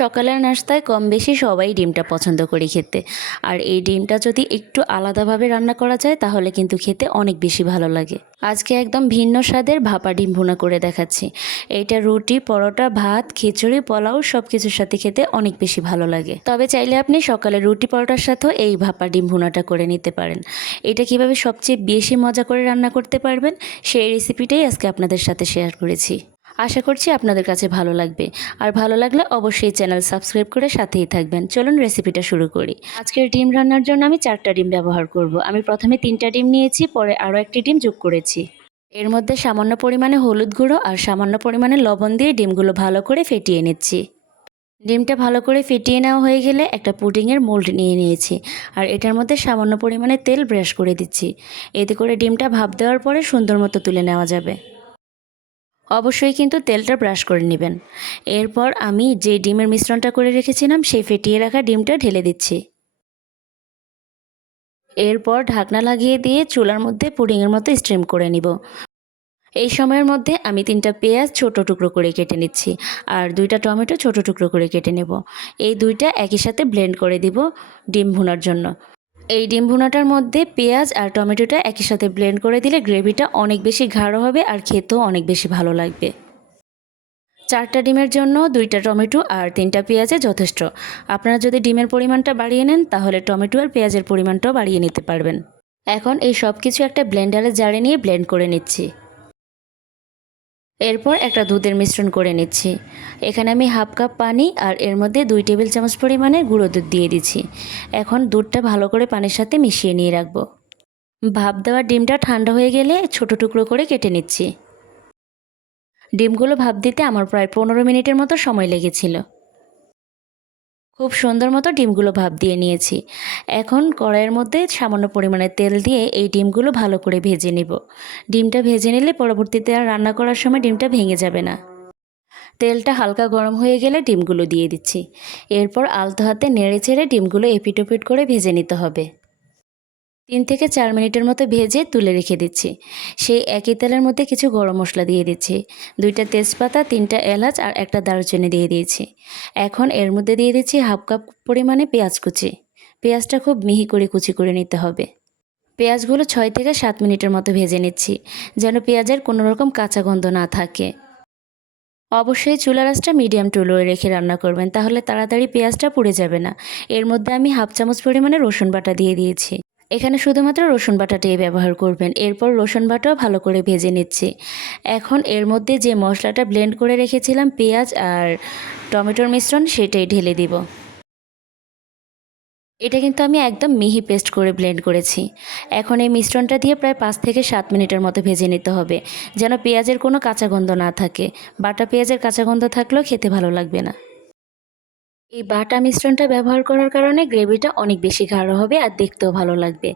সকালের নাস্তায় কম বেশি সবাই ডিমটা পছন্দ করি খেতে। আর এই ডিমটা যদি একটু আলাদাভাবে রান্না করা যায় তাহলে কিন্তু খেতে অনেক বেশি ভালো লাগে। আজকে একদম ভিন্ন স্বাদের ভাপা ডিম ভুনা করে দেখাচ্ছি। এইটা রুটি, পরোটা, ভাত, খিচুড়ি, পোলাও সব কিছুর সাথে খেতে অনেক বেশি ভালো লাগে। তবে চাইলে আপনি সকালে রুটি পরোটার সাথেও এই ভাপা ডিম ভুনাটা করে নিতে পারেন। এটা কিভাবে সবচেয়ে বেশি মজা করে রান্না করতে পারবেন সেই রেসিপিটাই আজকে আপনাদের সাথে শেয়ার করেছি। আশা করছি আপনাদের কাছে ভালো লাগবে। আর ভালো লাগলে অবশ্যই চ্যানেল সাবস্ক্রাইব করে সাথেই থাকবেন। চলুন রেসিপিটা শুরু করি। আজকের ডিম রান্নার জন্য আমি 4টা ডিম ব্যবহার করব। আমি প্রথমে 3টা ডিম নিয়েছি, পরে আরও একটি ডিম যোগ করেছি। এর মধ্যে সামান্য পরিমাণে হলুদ গুঁড়ো আর সামান্য পরিমাণে লবণ দিয়ে ডিমগুলো ভালো করে ফেটিয়ে নিচ্ছি। ডিমটা ভালো করে ফেটিয়ে নেওয়া হয়ে গেলে একটা পুডিংয়ের মোল্ড নিয়ে নিয়েছি। আর এটার মধ্যে সামান্য পরিমাণে তেল ব্রাশ করে দিচ্ছি। এতে করে ডিমটা ভাপ দেওয়ার পরে সুন্দর মতো তুলে নেওয়া যাবে। অবশ্যই কিন্তু তেলটা ব্রাশ করে নেবেন। এরপর আমি যে ডিমের মিশ্রণটা করে রেখেছিলাম সেই ফেটিয়ে রাখা ডিমটা ঢেলে দিচ্ছি। এরপর ঢাকনা লাগিয়ে দিয়ে চুলার মধ্যে পুডিংয়ের মতো স্টিম করে নিব। এই সময়ের মধ্যে আমি 3টা পেঁয়াজ ছোট টুকরো করে কেটে নিচ্ছি আর 2টা টমেটো ছোট টুকরো করে কেটে নেব। এই দুইটা একই সাথে ব্লেন্ড করে দিব ডিম ভুনার জন্য। এই ডিম ভুনাটার মধ্যে পেঁয়াজ আর টমেটোটা একই সাথে ব্লেন্ড করে দিলে গ্রেভিটা অনেক বেশি গাঢ় হবে আর খেতেও অনেক বেশি ভালো লাগবে। 4টা ডিমের জন্য 2টা টমেটো আর 3টা পেঁয়াজে যথেষ্ট। আপনারা যদি ডিমের পরিমাণটা বাড়িয়ে নেন তাহলে টমেটো আর পেঁয়াজের পরিমাণটাও বাড়িয়ে নিতে পারবেন। এখন এই সব কিছু একটা ব্লেন্ডারের জারে নিয়ে ব্লেন্ড করে নিচ্ছি। এরপর একটা দুধের মিশ্রণ করে নিচ্ছি। এখানে আমি হাফ কাপ পানি আর এর মধ্যে 2 টেবিল চামচ পরিমাণে গুঁড়ো দুধ দিয়ে দিচ্ছি। এখন দুধটা ভালো করে পানির সাথে মিশিয়ে নিয়ে রাখবো। ভাপ দেওয়া ডিমটা ঠান্ডা হয়ে গেলে ছোট টুকরো করে কেটে নিচ্ছি। ডিমগুলো ভাপ দিতে আমার প্রায় 15 মিনিটের মতো সময় লেগেছিল। খুব সুন্দর মতো ডিমগুলো ভাপ দিয়ে নিয়েছি। এখন কড়াইয়ের মধ্যে সামান্য পরিমাণে তেল দিয়ে এই ডিমগুলো ভালো করে ভেজে নিব। ডিমটা ভেজে নিলে পরবর্তীতে আর রান্না করার সময় ডিমটা ভেঙে যাবে না। তেলটা হালকা গরম হয়ে গেলে ডিমগুলো দিয়ে দিচ্ছি। এরপর আলতো হাতে নেড়ে চেড়ে ডিমগুলো এপিট ওপিট করে ভেজে নিতে হবে। 3 থেকে 4 মিনিটের মতো ভেজে তুলে রেখে দিচ্ছি। সেই একই তেলের মধ্যে কিছু গরম মশলা দিয়ে দিচ্ছি। 2টা তেজপাতা, 3টা এলাচ আর একটা দারুচিনি দিয়ে দিয়েছি। এখন এর মধ্যে দিয়ে দিচ্ছি হাফ কাপ পরিমাণে পেঁয়াজ কুচি। পেঁয়াজটা খুব মিহি করে কুচি করে নিতে হবে। পেঁয়াজগুলো 6 থেকে 7 মিনিটের মতো ভেজে নিচ্ছি, যেন পেঁয়াজের কোনো রকম কাঁচা গন্ধ না থাকে। অবশ্যই চুলার আঁচটা মিডিয়াম টু লোয়ে রেখে রান্না করবেন, তাহলে তাড়াতাড়ি পেঁয়াজটা পুড়ে যাবে না। এর মধ্যে আমি হাফ চামচ পরিমাণে রসুন বাটা দিয়ে দিয়েছি। এখানে শুধুমাত্র রসুন বাটাটাই ব্যবহার করবেন। এরপর রসুন বাটাও ভালো করে ভেজে নিচ্ছি। এখন এর মধ্যে যে মশলাটা ব্লেন্ড করে রেখেছিলাম পেঁয়াজ আর টমেটোর মিশ্রণ সেটাই ঢেলে দিব। এটা কিন্তু আমি একদম মিহি পেস্ট করে ব্লেন্ড করেছি। এখন এই মিশ্রণটা দিয়ে প্রায় 5 থেকে 7 মিনিটের মতো ভেজে নিতে হবে, যেন পেঁয়াজের কোনো কাঁচা গন্ধ না থাকে। বাটা পেঁয়াজের কাঁচা গন্ধ থাকলেও খেতে ভালো লাগবে না। এই বাটা মিশ্রণটা ব্যবহার করার কারণে গ্রেভিটা অনেক বেশি গাঢ় হবে আর দেখতেও ভালো লাগবে।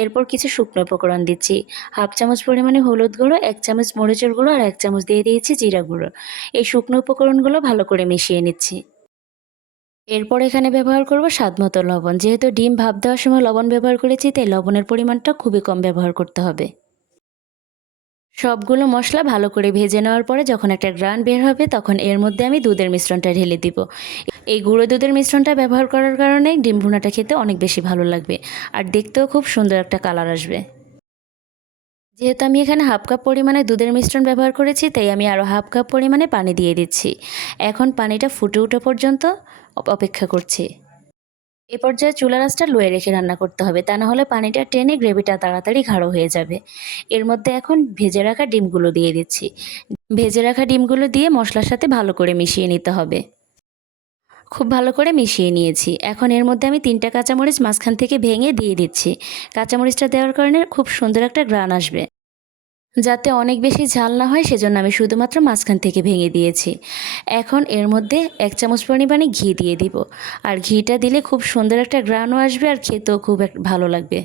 এরপর কিছু শুকনো উপকরণ দিচ্ছি। হাফ চামচ পরিমাণে হলুদ গুঁড়ো, 1 চামচ মরিচের গুঁড়ো আর 1 চামচ দিয়ে দিয়েছি জিরা গুঁড়ো। এই শুকনো উপকরণগুলো ভালো করে মিশিয়ে নিচ্ছি। এরপর এখানে ব্যবহার করব স্বাদমতো লবণ। যেহেতু ডিম ভাপ দেওয়ার সময় লবণ ব্যবহার করেছি তাই লবণের পরিমাণটা খুবই কম ব্যবহার করতে হবে। সবগুলো মশলা ভালো করে ভেজে নেওয়ার পরে যখন একটা গ্রান বের হবে তখন এর মধ্যে আমি দুধের মিশ্রণটা ঢেলে দিব। এই গুঁড়ো দুধের মিশ্রণটা ব্যবহার করার কারণে ডিম ভুনাটা খেতে অনেক বেশি ভালো লাগবে আর দেখতেও খুব সুন্দর একটা কালার আসবে। যেহেতু আমি এখানে হাফ কাপ পরিমাণে দুধের মিশ্রণ ব্যবহার করেছি তাই আমি আরও হাফ কাপ পরিমাণে পানি দিয়ে দিচ্ছি। এখন পানিটা ফুটে ওঠা পর্যন্ত অপেক্ষা করছি। এ পর্যায়ে চুলার আঁচটা লোয়ে রেখে রান্না করতে হবে, তা না হলে পানিটা টেনে গ্রেভিটা তাড়াতাড়ি গাঢ় হয়ে যাবে। এর মধ্যে এখন ভেজে রাখা ডিমগুলো দিয়ে দিচ্ছি। ভেজে রাখা ডিমগুলো দিয়ে মশলার সাথে ভালো করে মিশিয়ে নিতে হবে। খুব ভালো করে মিশিয়ে নিয়েছি। এখন এর মধ্যে আমি 3টা কাঁচামরিচ মাঝখান থেকে ভেঙে দিয়ে দিচ্ছি। কাঁচামরিচটা দেওয়ার কারণে খুব সুন্দর একটা গ্রান আসবে। যাতে অনেক বেশি ঝাল না হয় সেজন্য আমি শুধুমাত্র মাঝখান থেকে ভেঙে দিয়েছি। এখন এর মধ্যে 1 চামচ পরিমাণে ঘি দিয়ে দিব। আর ঘিটা দিলে খুব সুন্দর একটা গ্রানও আসবে আর খেতেও খুব ভালো লাগবে।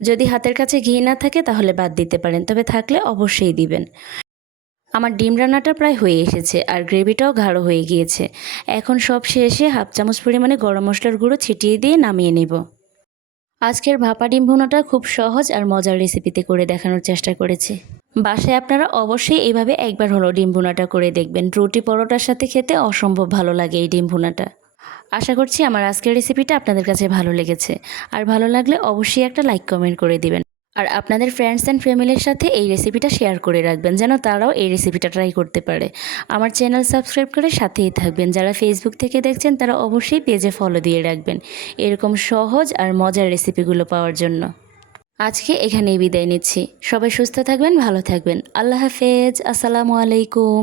যদি হাতের কাছে ঘি না থাকে তাহলে বাদ দিতে পারেন, তবে থাকলে অবশ্যই দিবেন। আমার ডিম রান্নাটা প্রায় হয়ে এসেছে আর গ্রেভিটাও গাঢ় হয়ে গিয়েছে। এখন সব শেষে হাফ চামচ পরিমাণে গরম মশলার গুঁড়ো ছিটিয়ে দিয়ে নামিয়ে নেব। আজকের ভাপা ডিম ভুনাটা খুব সহজ আর মজার রেসিপিতে করে দেখানোর চেষ্টা করেছি। বাসায় আপনারা অবশ্যই এইভাবে একবার হলো ডিম ভুনাটা করে দেখবেন। রুটি পরোটার সাথে খেতে অসম্ভব ভালো লাগে এই ডিম ভুনাটা। আশা করছি আমার আজকের রেসিপিটা আপনাদের কাছে ভালো লেগেছে। আর ভালো লাগলে অবশ্যই একটা লাইক কমেন্ট করে দিবেন। আর আপনাদের ফ্রেন্ডস অ্যান্ড ফ্যামিলির সাথে এই রেসিপিটা শেয়ার করে রাখবেন যেন তারাও এই রেসিপিটা ট্রাই করতে পারে। আমার চ্যানেল সাবস্ক্রাইব করে সাথেই থাকবেন। যারা ফেসবুক থেকে দেখছেন তারা অবশ্যই পেজে ফলো দিয়ে রাখবেন এরকম সহজ আর মজার রেসিপিগুলো পাওয়ার জন্য। আজকে এখানেই বিদায় নিচ্ছি। সবাই সুস্থ থাকবেন, ভালো থাকবেন। আল্লাহ হাফেজ। আসসালামু আলাইকুম।